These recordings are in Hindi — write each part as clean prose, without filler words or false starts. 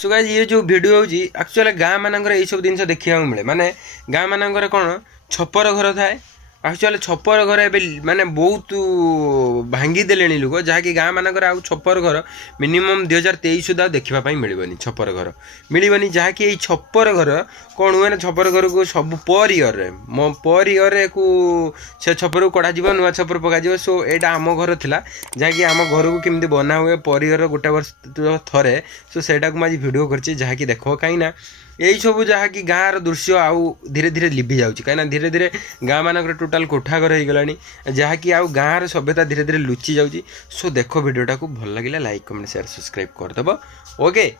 सो गाइस ये जो वीडियो होची एक्चुअली गाँ मानकर ये सब जिन देखा मिले माने गाँ मानकर कौन छपर घर थाए एक्चुअली छपर घर ए माने बहुत भांगीदे लोक जहाँकि गाँ मानकर आउ छपर घर मिनिमम 2023 सुधा देखापी मिलनी छपर घर मिलनी जहाँकि ये छपर घर कौन हुए ना छपर घर को सब पर इयर पर इयर को से छपर को कड़ा नुआ छपर पकाଯିବ सो एटा आम घर थिला जहाँकि आम घर को केमती बना हुए पर इयर गोटे वर्ष थरे सो सेटा को मैं भिडियो करछि जहाँकि देख कहीं यही सब जहाँकि गाँव दृश्य आउ धीरे धीरे लिभि जाऊँगी कहीं धीरे धीरे गाँ मानक टोटाल कोठा घर हो गलानी जहाँकि आउ गाँव सभ्यता धीरे धीरे लुचि जाऊँगी सो देख भिडियोटा को भल लगे लाइक कमेंट शेयर सब्सक्राइब करदेव ओके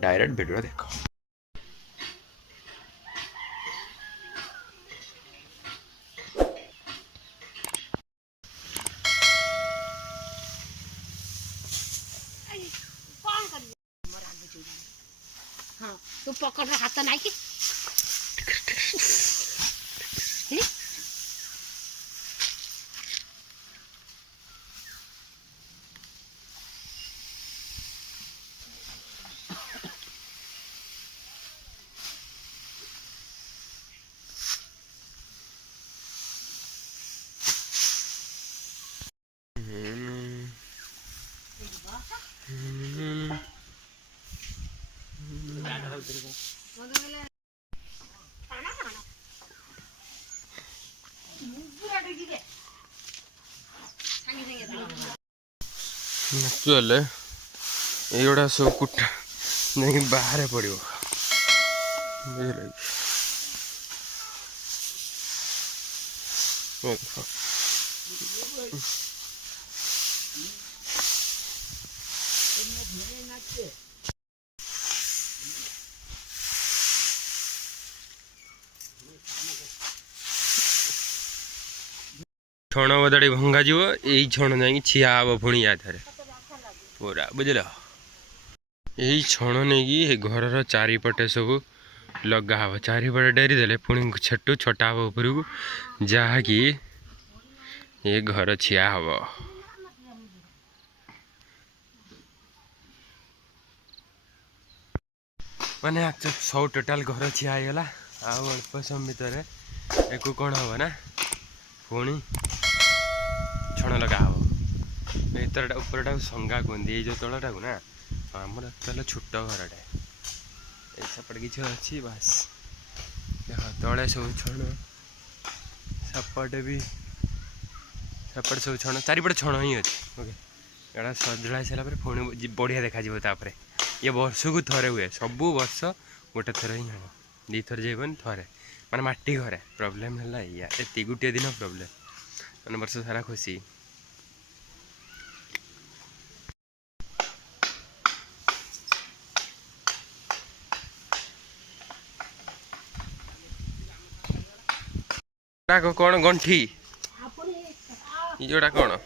डायरेक्ट भिडियो देख हाँ तू पकड़ हाथ नहीं कि एक्चुअली एगुड़ा सब कुटा नहीं बाहर पड़ो छण बदाड़ी भंगा जीव यही छण जा छिया हम पुणी या पूरा बुझल यही छण नहीं घर चारिपटे सब लगा हम चारिपटे डेरी देले पुणी छेटू छटा हम उपर को जहाँकि ये घर छिया हम माने सब टोटाल घर छिया होगा अल्प समय भितर एक कौन हम ना पुणी छण लगा हम भरटा उपरटा संगा कहते ये जो तलटा को ना आमर एक्चुअली छोट घरटे सेपटे किसी अच्छी बास देख तले सब छण सेपटे भी सेपटे सब छण चारिपटे छण ही अच्छे ओके एटा सजड़ा सारापर पुणी बढ़िया देखा ये वर्ष को थरे हुए सबू वर्ष गोटे थर ही हम दी थर जाइबन थरे माने माटी घरे प्रोब्लेम है या ये गोटे दिन प्रोब्लेम मैंने वर्ष सारा खुशी कौन गंठी जोड़ा कौन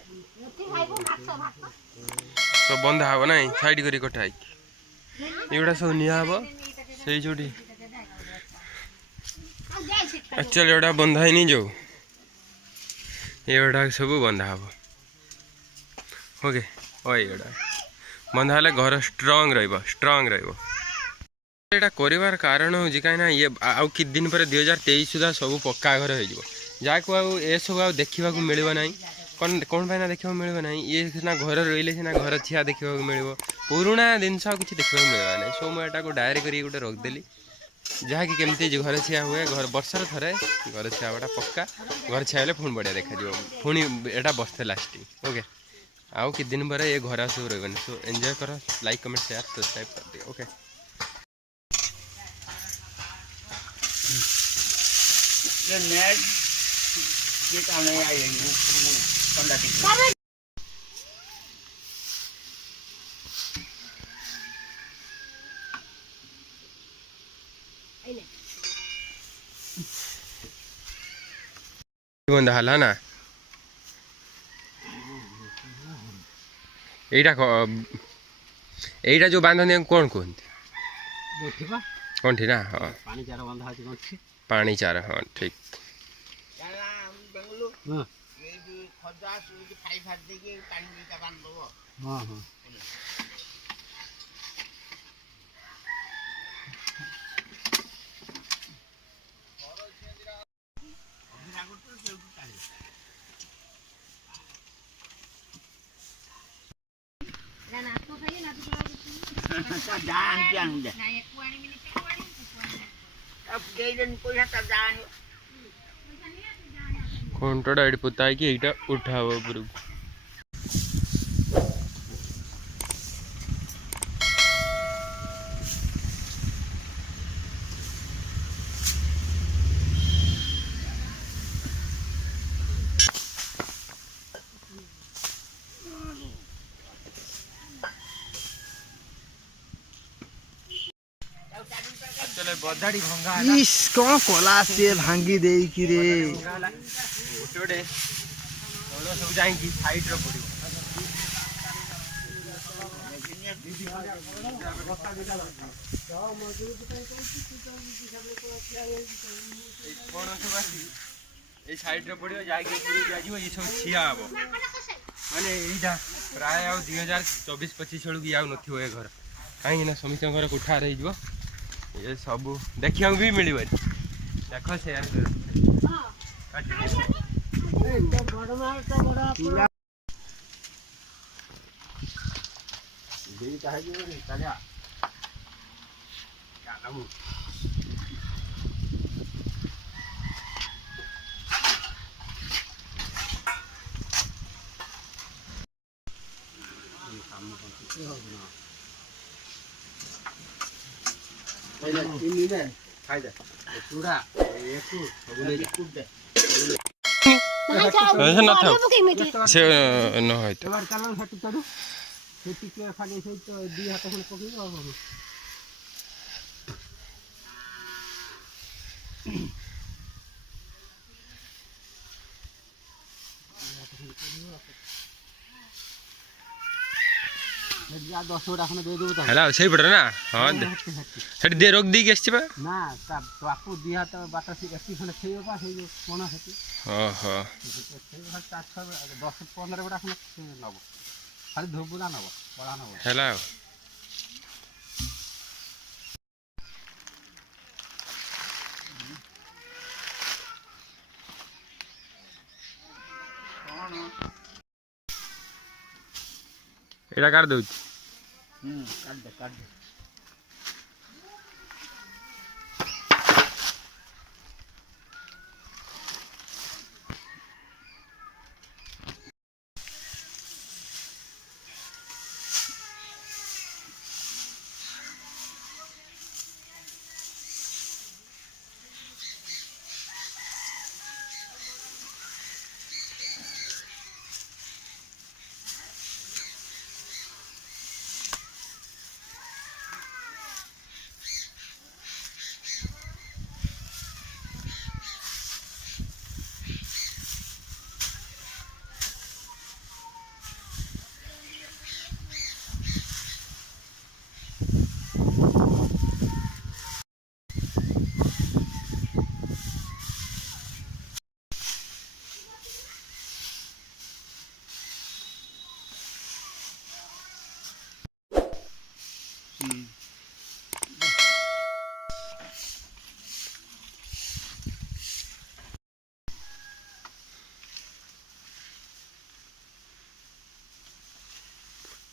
सब बंधा हम ना साइड कर कटा एगुड़ा सब निहब से जो एक्चुअली एटा बंधा ही नहीं जो ये सब बंधा हम ओके ओटा बंधा हेल्ले घर स्ट्रंग रहा कर कारण हूँ कहीं ये आउ कि दिन पर 2023 सुधा सब पक्का घर हो जाको ए सब आ देखा मिलना ना कौन कौन ना देखा मिलना ना ये सीना घर रही सीना घर छिया देखा मिल पुराणा जिनस किसी देखा मिलवा ना सो मुझे को डायरी कर गोटे रखदेली जहाँकि केमती घर छिया हुए घर वर्षर थे घर छिया बटा पक्का घर छिया हेल्ले पुणी बढ़िया देखा पुणी एटा बस्ते लास्टिंग ओके आउ कि दिन पर ये घर सब रही सो एंजॉय कर लाइक कमेंट शेयर सब्सक्राइब कर दिए ओके नेट ये काम नहीं आई ठंडा टिक बंधा हला ना एटा जो बांधनी कौन कहते गंठी ना हाँ पानी चार हाँ ठीक જાણ ત્યાં દે अब गई दिन कोई हटा जान ଖଣ୍ଟଟା ଏଠି ପୋତା ହେଇକି ଏଇଟା ଉଠା ହବ ଉପରକୁ। ବଧାଡି ଭଙ୍ଗା ହେଲା ଇସ୍ କଣ କଲା ସିଏ ଭାଙ୍ଗି ଦେଇକି ରେ ଗୋଟେ ତଳ ସବୁ ଯାଇକି ସାଇଡରେ ପଡିବ। ଏଇ ସାଇଡରେ ପଡିବ ଯାଇକି ଦିଆଯିବ ଏଇ ସବୁ ଠିଆ ହବ ମାନେ ଏଇଟା ପ୍ରାୟ ଆଉ 2024-25 ବେଳକୁ ଇଏ ଆଉ ନଥିବ ଏ ଘର କାହିଁକି ନା ସମସ୍ତଙ୍କ ଘର କୋଠାର ହେଇଯିବ। ये सब देखा भी मिल देख सेयार से न ହେଲା ସେଇ ପଟରେ ନା ହଁ ସେଠି ଦେ ରୋକ ଦେଇକି ଆସିଛି ବା ନା ତା ବାପୁ ଦି ହାତ ବାଟ ଏଠି ଖଣ୍ଡେ ଖେଳିବ ବା ସେଇ ଯୋଉ କୋଣ ସେଠି ଓହୋ 10-15 ଗୁଡା ଖଣ୍ଡେ ନବ ଖାଲି ଧୋବୁଲା ନବ କଳା ନବ ହେଲା ଆଉ ଏଇଟା କାଢି ଦଉଛି କାଢ ଦେ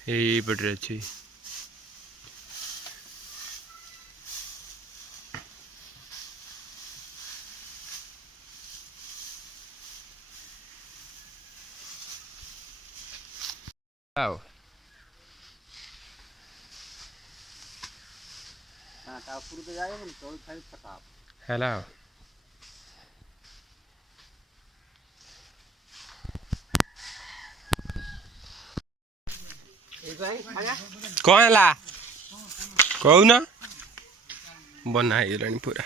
ଏଇପଟରେ ଅଛି ଆଉ ତା ଉପରକୁ ଯାଇବନି ତଳୁ ଖାଲି ଫଟା ହବ ହେଲା ଆଉ କଣ ହେଲା କହୁନ ବନା ହେଇଗଲାଣି ପୁରା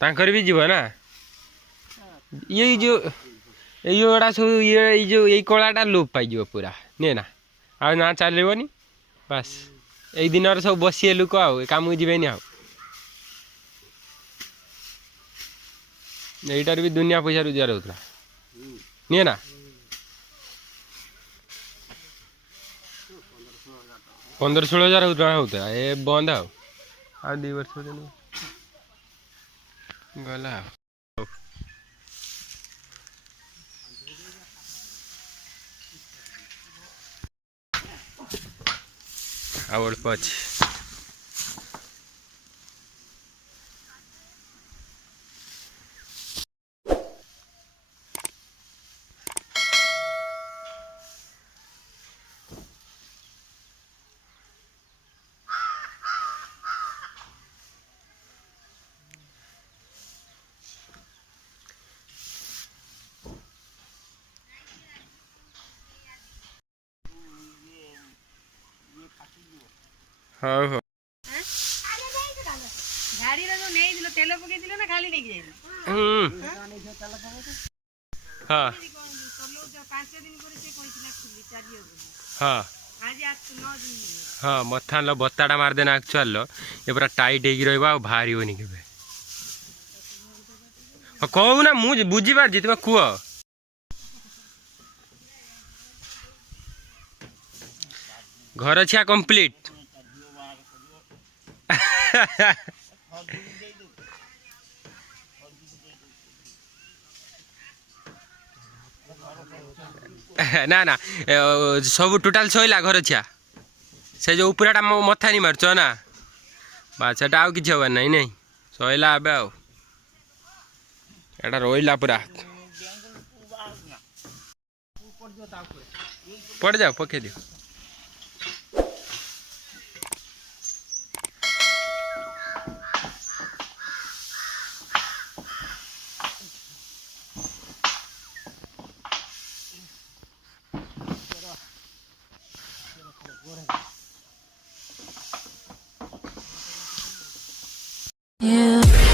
ତାଙ୍କର ବି ଯିବ ନା ଏଇ ଯୋଉ ଏଇଗୁଡ଼ା ସବୁ ଏଇ ଯୋଉ ଏଇ କଳାଟା ଲୋପ ପାଇଯିବ ପୁରା ନୁହେଁ ନା ଆଉ ନା ଚାଲିବନି ବାସ୍ ଏଇ ଦିନରେ ସବୁ ବସିବେ ଲୋକ ଆଉ କାମକୁ ଯିବେନି ଆଉ ଏଇଟାରେ ବି ଦୁନିଆ ପଇସା ରୋଜଗାର ହେଉଥିଲା ନିଏ ନା 15-16 ହଜାର ଟଙ୍କା ହେଉଥିଲା ଏ ବନ୍ଦ ଆଉ 2 ବର୍ଷ ଗଲା ଆଉ ଅଳ୍ପ ଅଛି ହଉ ହଉ ଗାଡ଼ିରେ ଯୋଉ ନେଇଥିଲ ତେଲ ପକେଇଥିଲ ନା ଖାଲି ନେଇକି ଯାଇଥିଲ ହଁ ଚଲଉଛ 5 ଦିନ ପରେ ସେ କହିଥିଲା ଖୁଲି ଚାଲିବ ବୋଲି ହଁ ଆଜି 9 ଦିନ ହଁ ମଥାନ ବତାଟା ମାରିଦେନା ଆକ୍ଚୁଆଲ ଏ ପୁରା ଟାଇଟ୍ ହେଇକି ରହିବ ଆଉ ବାହାରିବନି କେବେ ହଁ କହୁନା ମୁଁ ବୁଝିପାରୁଛି ତୁମେ କୁହ ଘର ଛିଆ କମ୍ପ୍ଲିଟ୍ ନା ନା ସବୁ ଟୋଟାଲ ସଇଲା ଘର ଛିଆ ସେ ଯେଉଁ ଉପରଟା ମୋ ମଥାନି ମାରୁଛ ନା ବା ସେଟା ଆଉ କିଛି ହବାର ନାହିଁ ନାଇଁ ସଇଲା ଏବେ ଆଉ ଏଟା ରହିଲା ପୁରା ପଡ଼ିଯାଉ ପକେଇ ଦିଅ Yeah.